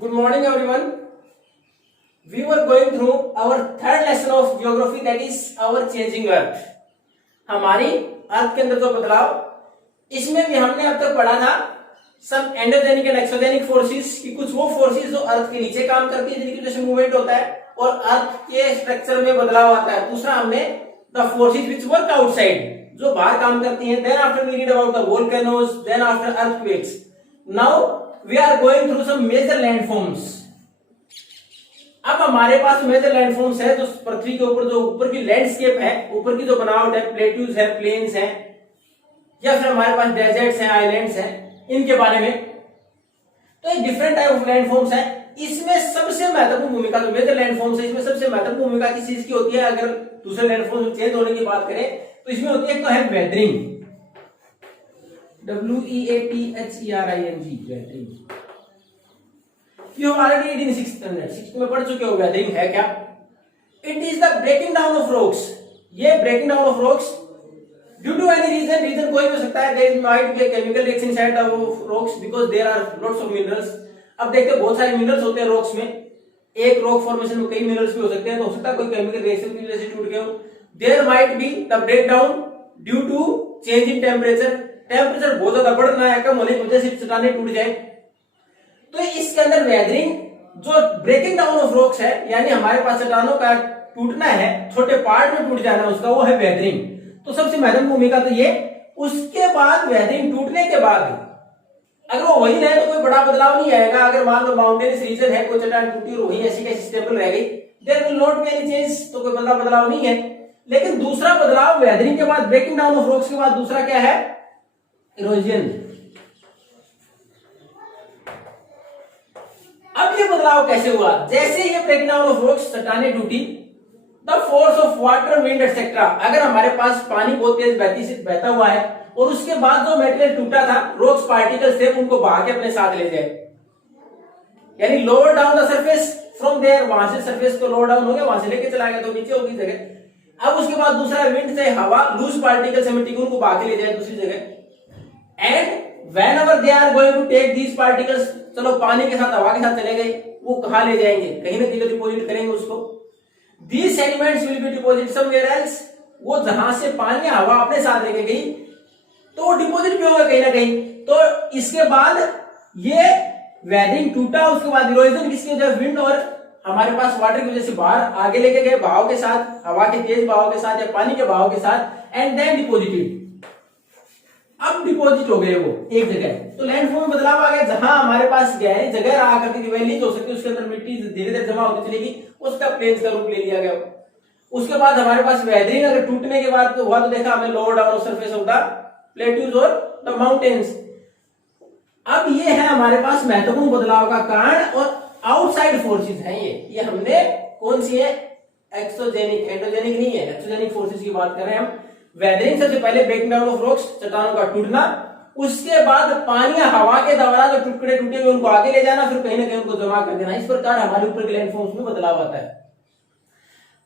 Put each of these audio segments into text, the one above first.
Good morning, everyone. We were going through our third lesson of geography, that is our changing earth. हमारी अर्थ के अंदर जो बदलाव, इसमें भी हमने अब तक पढ़ा था सब एंडोजेनिक एंड एक्सोजेनिक फोर्सेस की, कुछ वो फोर्सेस जो अर्थ के नीचे काम करती है जिनकी वजह से मूवमेंट होता है और अर्थ के स्ट्रक्चर में बदलाव आता है. दूसरा हमने the forces which work outside, जो बाहर काम करती हैं. Then after we read about the volcanoes, then after earthquakes. Now we are going through some major landforms. अब हमारे पास मेजर लैंडफॉर्म्स है जो पृथ्वी के ऊपर, जो ऊपर की लैंडस्केप है, ऊपर की जो बनावट है, प्लेट्यूज है, प्लेन्स है, या फिर हमारे पास डेजर्ट्स हैं, आइलैंड्स हैं, इनके बारे में. तो ये डिफरेंट टाइप ऑफ लैंडफॉर्म्स है. इसमें सबसे महत्वपूर्ण भूमिका, जो मेजर लैंडफॉर्म्स है, इसमें सबसे महत्वपूर्ण भूमिका किस चीज की होती है? अगर दूसरे लैंडफॉर्म चेंज होने की बात करें तो इसमें होती है, एक तो है weathering, WEATHERING, weathering. You have already read in 6th में पढ़ चुके हो वेदरिंग है क्या. It is the breaking down of rocks. ये breaking down of rocks due to any reason कोई भी हो सकता है. There might be a chemical reaction inside the rocks because there are lots of minerals. अब देखते हैं बहुत सारे मिनरल्स होते हैं रॉक्स में. एक रॉक फॉर्मेशन में कई मिनरल्स भी हो सकते हैं, तो हो सकता है कोई केमिकल रिएक्शन की वजह से टूट गए हो. There might be the breakdown due to change in temperature. Temperature बहुत ज्यादा बढ़ना है, कम होने की वजह से चट्टानें टूट जाए. तो इसके अंदर वेदरिंग, जो ब्रेकिंग डाउन ऑफ रॉक्स है, यानी हमारे पास चट्टानों का टूटना है, छोटे पार्ट में टूट जाना है उसका, वो है वेदरिंग. तो सबसे महत्वपूर्ण भूमिका तो ये. उसके बाद वेदरिंग टूटने के बाद अगर वो वही रहे तो कोई बड़ा बदलाव नहीं आएगा. अगर मान लो माउंटेन्स रीजन है, कोई चट्टान टूटी और वही ऐसी कैसी स्टेबल रह गई, there will not be any change, तो कोई बड़ा बदलाव नहीं है. लेकिन दूसरा बदलाव वेदरिंग के बाद, ब्रेकिंग डाउन ऑफ रॉक्स के बाद दूसरा क्या है? इरोजन. अब ये बदलाव कैसे हुआ? जैसे ये ब्रेकिंग डाउन ऑफ रॉक्स, चट्टानें टूटी, the force of water, wind etcetera. अगर हमारे पास पानी बहुत तेज बहता हुआ है और उसके बाद जो मटेरियल टूटा था, रॉक्स पार्टिकल्स थे, उनको बहा के अपने साथ ले जाए, यानी lower down the surface from there. वहां से सरफेस को लोअर डाउन हो गया, वहां से लेके चला गया तो नीचे होगी जगह. अब उसके बाद दूसरा विंड से हवा, लूज पार्टिकल्स है मिट्टी, उनको बहा के ले जाए दूसरी जगह. And whenever they are going to take these particles, चलो पानी के साथ हवा के साथ चले गए, वो कहां ले जाएंगे? कहीं ना कहीं डिपोजिट करेंगे उसको. These sediments will be deposited somewhere else. वो जहां से पानी हवा अपने साथ लेके गई तो वो डिपोजिट भी होगा कहीं ना कहीं. तो इसके बाद ये वेदरिंग टूटा, उसके बाद इरोजन किसकी वजह? विंड और हमारे पास वाटर की वजह से बाहर आगे लेके गए बहाव के साथ, हवा के तेज बहाव के साथ या पानी के बहाव के साथ, एंड देन डिपोजिटेड. अब डिपॉजिट हो गए वो एक जगह. तो लैंडफॉर्म में बदलाव आ गया. जहां हमारे पास गहरी जगह रहा करती थी, वैलीज हो सकती है, उसके अंदर मिट्टी धीरे धीरे जमा होती चलेगी, उसका प्लेन्स का रूप ले लिया गया. उसके बाद हमारे पास वेदरिंग अगर टूटने के बाद हुआ तो देखा हमने lower down surface of the plateaus और द माउंटेन्स. अब ये है हमारे पास महत्वपूर्ण बदलाव का कारण. और आउटसाइड फोर्सेज है ये हमने कौन सी है? एक्सोजेनिक, एंडोजेनिक नहीं है, एक्सोजेनिक फोर्सेज की बात कर रहे हैं हम. वेदरिंग सबसे पहले ब्रेकिंग डाउन ऑफ रॉक्स, चट्टानों का टूटना, उसके बाद पानी या हवा के द्वारा जो टुकड़े टूटे हुए उनको आगे ले जाना, फिर कहीं ना कहीं उनको जमा कर देना. इस प्रकार हमारे ऊपर के लैंडफॉर्म्स में बदलाव आता है.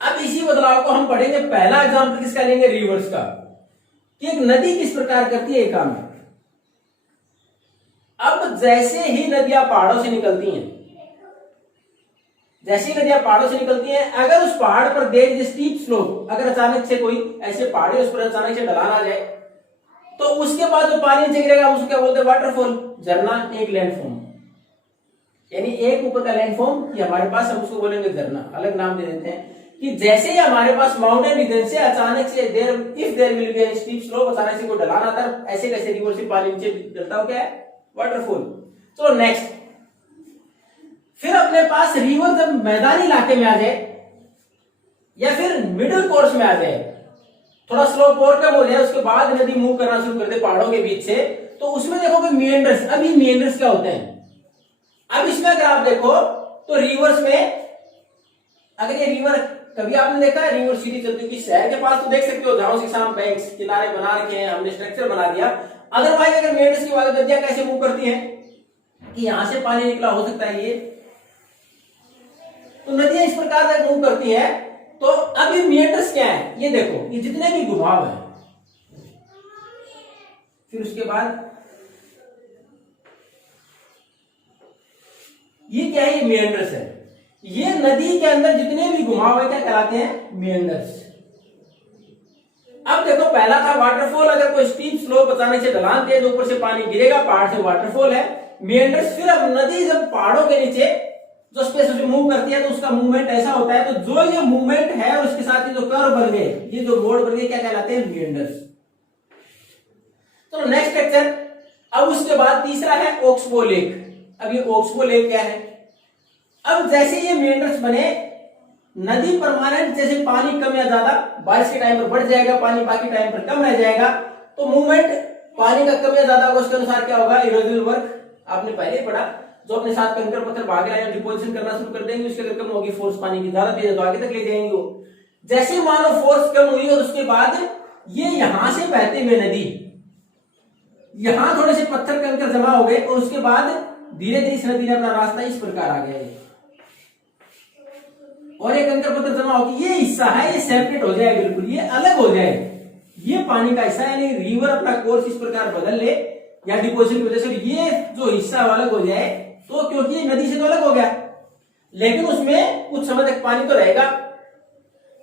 अब इसी बदलाव को हम पढ़ेंगे. पहला एग्जांपल किसका लेंगे? रिवर्स का, कि एक नदी किस प्रकार करती है काम. अब जैसे ही नदियां पहाड़ों से निकलती हैं, जैसी नदियां पहाड़ों से निकलती हैं, अगर उस पहाड़ पर देर इज स्टीप स्लोप, अगर अचानक से कोई ऐसे पहाड़ी उस पर अचानक से ढलान आ जाए, तो उसके बाद जो पानी नीचे गिरेगा उसको क्या बोलते हैं? वाटरफॉल, झरना. एक लैंडफॉर्म, यानी एक ऊपर का लैंडफॉर्म कि हमारे पास, हम उसको बोलेंगे झरना, अलग नाम दे देते हैं. कि जैसे ही हमारे पास माउंटेन रीजन से अचानक से if there will be any steep slope, अचानक से कोई ढलान आता है, ऐसे कैसे रिवर से पानी नीचे गिरता हो, क्या है? वाटरफॉल. चलो नेक्स्ट. फिर अपने पास रिवर जब मैदानी इलाके में आ जाए या फिर मिडिल कोर्स में आ जाए, थोड़ा स्लोप और कम हो जाए, उसके बाद नदी मूव करना शुरू कर दे पहाड़ों के बीच से, तो उसमें देखोगे मिएंडर्स. अभी मिएंडर्स क्या होते हैं? अब इसमें अगर आप देखो तो रिवर्स में, अगर ये रिवर कभी आपने देखा है रिवर सीधी चलती हुई शहर के पास, तो देख सकते हो जहां से शाम बैंक्स किनारे बना रखे हैं, हमने स्ट्रक्चर बना दिया. अदरवाइज अगर मिएंडर्स की बात, नदियां कैसे मूव करती हैं कि यहां से पानी निकला, हो सकता है ये, तो नदियां इस प्रकार से मूव करती है. तो अब ये मिएंडर्स क्या है? ये देखो, ये जितने भी घुमाव है, फिर उसके बाद ये क्या है, ये मेंडर्स है। ये नदी के अंदर जितने भी घुमाव है क्या कहलाते हैं, मेंडर्स। अब देखो पहला था वाटरफॉल, अगर कोई स्टीप स्लोप अचानक से ढलान तेज ऊपर से पानी गिरेगा पहाड़ से, वाटरफॉल है। मेंडर्स, फिर अब नदी जब पहाड़ों के नीचे जो स्पेस में मूव करती है तो उसका मूवमेंट ऐसा होता है, तो जो ये मूवमेंट है और उसके साथ जो कर्व बन गए, ये जो मोड़ बन गए, क्या कहलाते हैं, मेंडर्स। तो नेक्स्ट लेक्चर। अब उसके बाद तीसरा है ऑक्सबो लेक। अब ये ऑक्सबो लेक क्या है, अब जैसे ये मेंडर्स बने, नदी परमानेंट, जैसे पानी कम या ज्यादा, बारिश के टाइम पर बढ़ जाएगा पानी, बाकी टाइम पर कम रह जाएगा, तो मूवमेंट पानी का कम या ज्यादा होगा, उसके अनुसार क्या होगा, इरोजनल वर्क। आपने पहले ही पढ़ा, जो अपने साथ कंकर पत्थर भाग रहे हैं डिपोजिशन करना शुरू कर देंगे, उसके अगर कम होगी फोर्स पानी की ज्यादा तेज तो आगे तक ले जाएंगे वो। जैसे मानो फोर्स कम हुई और उसके बाद ये यहां से बहते हुए नदी, यहां थोड़े से पत्थर कंकर जमा हो गए और उसके बाद धीरे धीरे इस नदी ने अपना रास्ता इस प्रकार आ गया, और एक कंकर पत्थर जमा होकर ये हिस्सा है ये सेपरेट हो जाए, बिल्कुल ये अलग हो जाए, ये पानी का हिस्सा, यानी रिवर अपना कोर्स इस प्रकार बदल ले या डिपोजिशन की वजह से ये जो हिस्सा अलग हो जाए, तो क्योंकि ये नदी से तो अलग हो गया, लेकिन उसमें कुछ समय तक पानी तो रहेगा,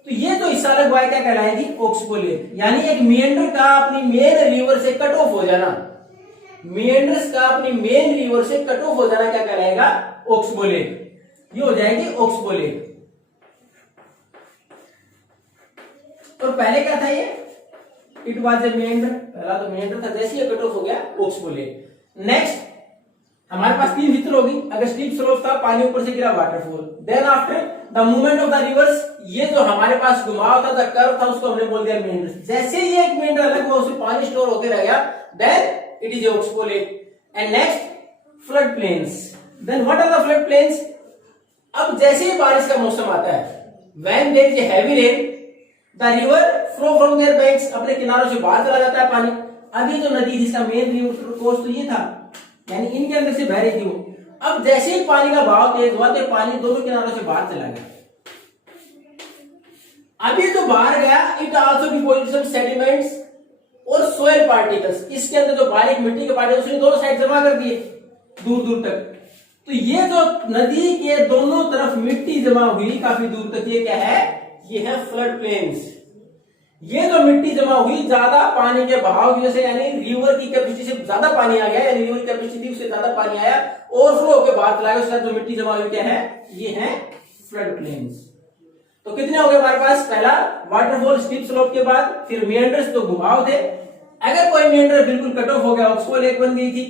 तो ये जो हिस्सा अलग हुआ है क्या कहलाएगी, ऑक्सबो लेक। यानी एक मेंढर का अपनी मेन रिवर से कट ऑफ हो जाना, मेंढर्स का अपनी मेन रिवर से कट ऑफ हो जाना क्या कहलाएगा, ऑक्सबो लेक। ये हो जाएगी ऑक्सबो लेक। तो पहले क्या था, ये इट वाज ए मेंढर, पहला तो मेंढर था, जैसे ये कट ऑफ हो गया ऑक्सबो लेक। नेक्स्ट हमारे पास तीन चित्र होगी, अगर स्टीप स्लोप था, पानी ऊपर से गिरा, waterfall. Then after the movement of the rivers, ये जो हमारे पास घुमाव था, द कर्व था, उसको हमने बोल दिया मेंढर। जैसे ये एक मेंढर अलग हुआ, उसमें पानी स्टोर होकर रह गया, then it is oxbow lake. And next flood plains. Then what are the flood plains, अब जैसे ही बारिश का मौसम आता है, when there is heavy rain, the river flow from their banks, अपने किनारों से बाहर चला जाता है पानी। अभी जो नदी जिसका मेन रिवर कोर्स तो ये था, यानी इनके अंदर से बह रही थी वो, अब जैसे ही पानी का बहाव तेज हुआ तो पानी दोनों किनारों से बाहर चला गया। अभी जो बाहर गया, it also deposit some sediments और सोयल पार्टिकल्स, इसके अंदर जो बारीक मिट्टी के पार्टिकल्स उसने दोनों साइड जमा कर दिए दूर दूर तक। तो ये जो नदी के दोनों तरफ मिट्टी जमा हुई काफी दूर तक, ये क्या है, ये है फ्लड प्लेन्स। ये जो मिट्टी जमा हुई ज्यादा पानी के बहाव की वजह से, यानी रिवर की कैपेसिटी से ज्यादा पानी आ गया, यानी रिवर की कैपेसिटी उससे ज्यादा पानी आया, ओवरफ्लो होकर बाहर चला गया, उसके बाद जो मिट्टी जमा हुई क्या है, ये है फ्लड प्लेन्स। तो कितने हो गए हमारे पास, पहला वाटरफॉल स्टीप स्लोप के बाद, फिर मेंडर्स जो घुमाव थे, अगर कोई मेंडर बिल्कुल कट ऑफ हो गया, ऑक्सबो लेक बन गई थी।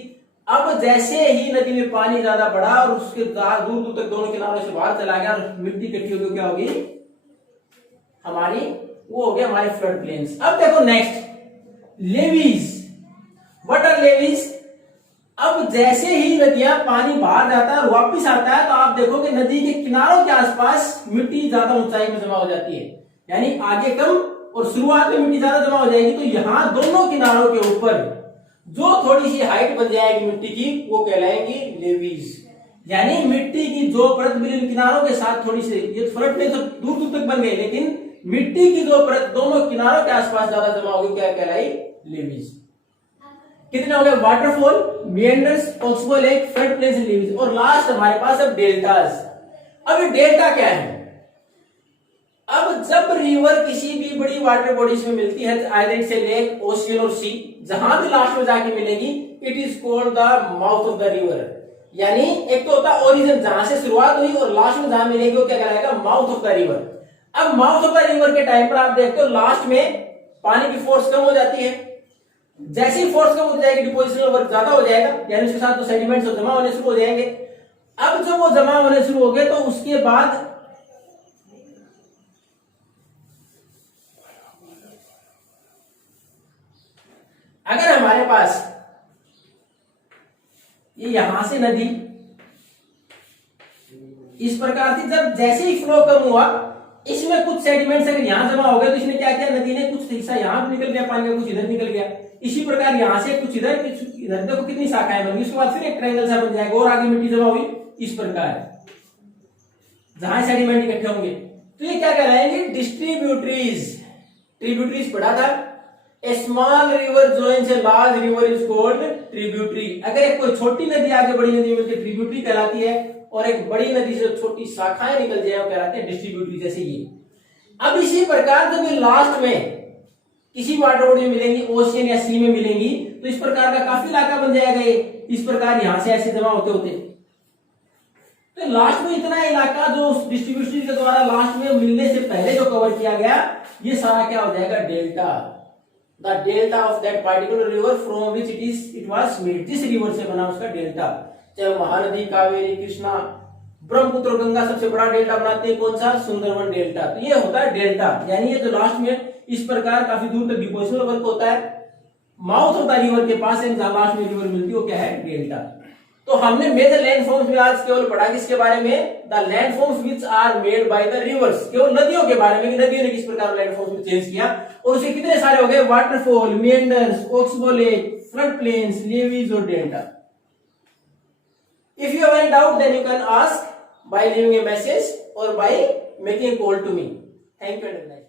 अब जैसे ही नदी में पानी ज्यादा बढ़ा और उसके दूर दूर तक दोनों किनारों से बाहर चला गया और मिट्टी इकट्ठी होगी, क्या होगी हमारी, वो हो गया हमारे फ्लड प्लेन्स। अब देखो next levees. What are levees, अब जैसे ही नदियां पानी बाहर जाता है और वापस आता है, तो आप देखोगे नदी के किनारों के आसपास मिट्टी ज्यादा ऊंचाई में जमा हो जाती है, यानी आगे कम और शुरुआत में मिट्टी ज्यादा जमा हो जाएगी। तो यहां दोनों किनारों के ऊपर जो थोड़ी सी हाइट बन जाएगी मिट्टी की, वो कहलाएंगी लेवीज। यानी मिट्टी की जो परत मिली किनारों के साथ थोड़ी सी, ये फ्लड प्लेन तो दूर दूर तक बन गए, लेकिन मिट्टी की जो परत दोनों किनारों के आसपास ज्यादा जमा होगी, क्या कहलाई, लेवीज। कितने हो गए, waterfall, meanders, oxbow lake, flood plains, levies. और लास्ट हमारे पास अब डेल्टास। अब ये डेल्टा क्या है, अब जब रिवर किसी भी बड़ी वाटर बॉडीज में मिलती है, आइदर से लेक, ओशियन और सी, जहां भी लास्ट में जाके मिलेगी, it is called the mouth of the river. यानी एक तो होता है ओरिजिन, जहां से शुरुआत हुई, और लास्ट में जहां मिलेगी वो क्या कहलाएगा, माउथ ऑफ द रिवर। अब माउथ ऑफ द रिवर के टाइम पर आप देखते हो लास्ट में पानी की फोर्स कम हो जाती है, जैसे ही फोर्स कम हो जाएगी डिपोजिशनल वर्क ज्यादा हो जाएगा, यानी उसके साथ तो सेडिमेंट्स जमा होने शुरू हो जाएंगे। अब जब वो जमा होने शुरू हो गए, तो उसके बाद अगर हमारे पास ये यहां से नदी इस प्रकार थी, जब जैसे ही फ्लो कम हुआ, इसमें कुछ सेडिमेंट्स अगर यहां जमा हो गए, तो इसने क्या किया, नदी ने कुछ हिस्सा यहां निकल गया पानी का, कुछ इधर निकल गया। इसी प्रकार यहां से कुछ इधर, कुछ इधर, देखो कितनी शाखाएं बन गई। उसके बाद फिर एक ट्रायंगल सा बन जाएगा और आगे मिट्टी जमा हुई इस प्रकार, जहां सेडिमेंट इकट्ठे होंगे। तो ये क्या कहलाएंगे, डिस्ट्रीब्यूटरीज। ट्रिब्यूटरीज पढ़ा था, a small river joins a large river is called tributary. अगर एक कोई छोटी नदी आगे बड़ी नदी मिलकर ट्रिब्यूटरी कहलाती है, और एक बड़ी नदी से छोटी शाखाएं निकल जाए वो कहलाते हैं डिस्ट्रीब्यूटरी, जैसे ये। अब इसी प्रकार जब ये लास्ट में किसी वाटर बॉडी में मिलेंगी, ओशियन या सी में मिलेंगी, तो इस प्रकार का काफी इलाका बन जाएगा ये। इस प्रकार यहां से ऐसे जमा होते होते तो लास्ट में इतना इलाका जो डिस्ट्रीब्यूशन के द्वारा लास्ट में मिलने से पहले जो कवर किया गया, ये सारा क्या हो जाएगा, delta. The delta of that particular river from which it was made, जिस रिवर से बना उसका डेल्टा। चाहे महानदी, कावेरी, कृष्णा, ब्रह्मपुत्र, गंगा सबसे बड़ा डेल्टा बनाते हैं कौन सा, सुंदरवन डेल्टा। तो ये होता है डेल्टा, यानी ये जो लास्ट में इस प्रकार काफी दूर तक डिपोजिशनल वर्क होता है, माउथ ऑफ द रिवर के पास लास्ट में रिवर मिलती है, वो क्या है, डेल्टा। तो हमने मेजर लैंडफॉर्म्स में आज केवल पढ़ा किसके बारे में, the landforms which are made by the rivers, केवल नदियों के बारे में कि नदियों ने किस प्रकार लैंडफॉर्म्स में चेंज किया। और उसके कितने सारे हो गए, waterfall, meanders, oxbow lake, flood plains, levies और delta. If you have any doubt, then you can ask by leaving a message or by making a call to me. Thank you and good night.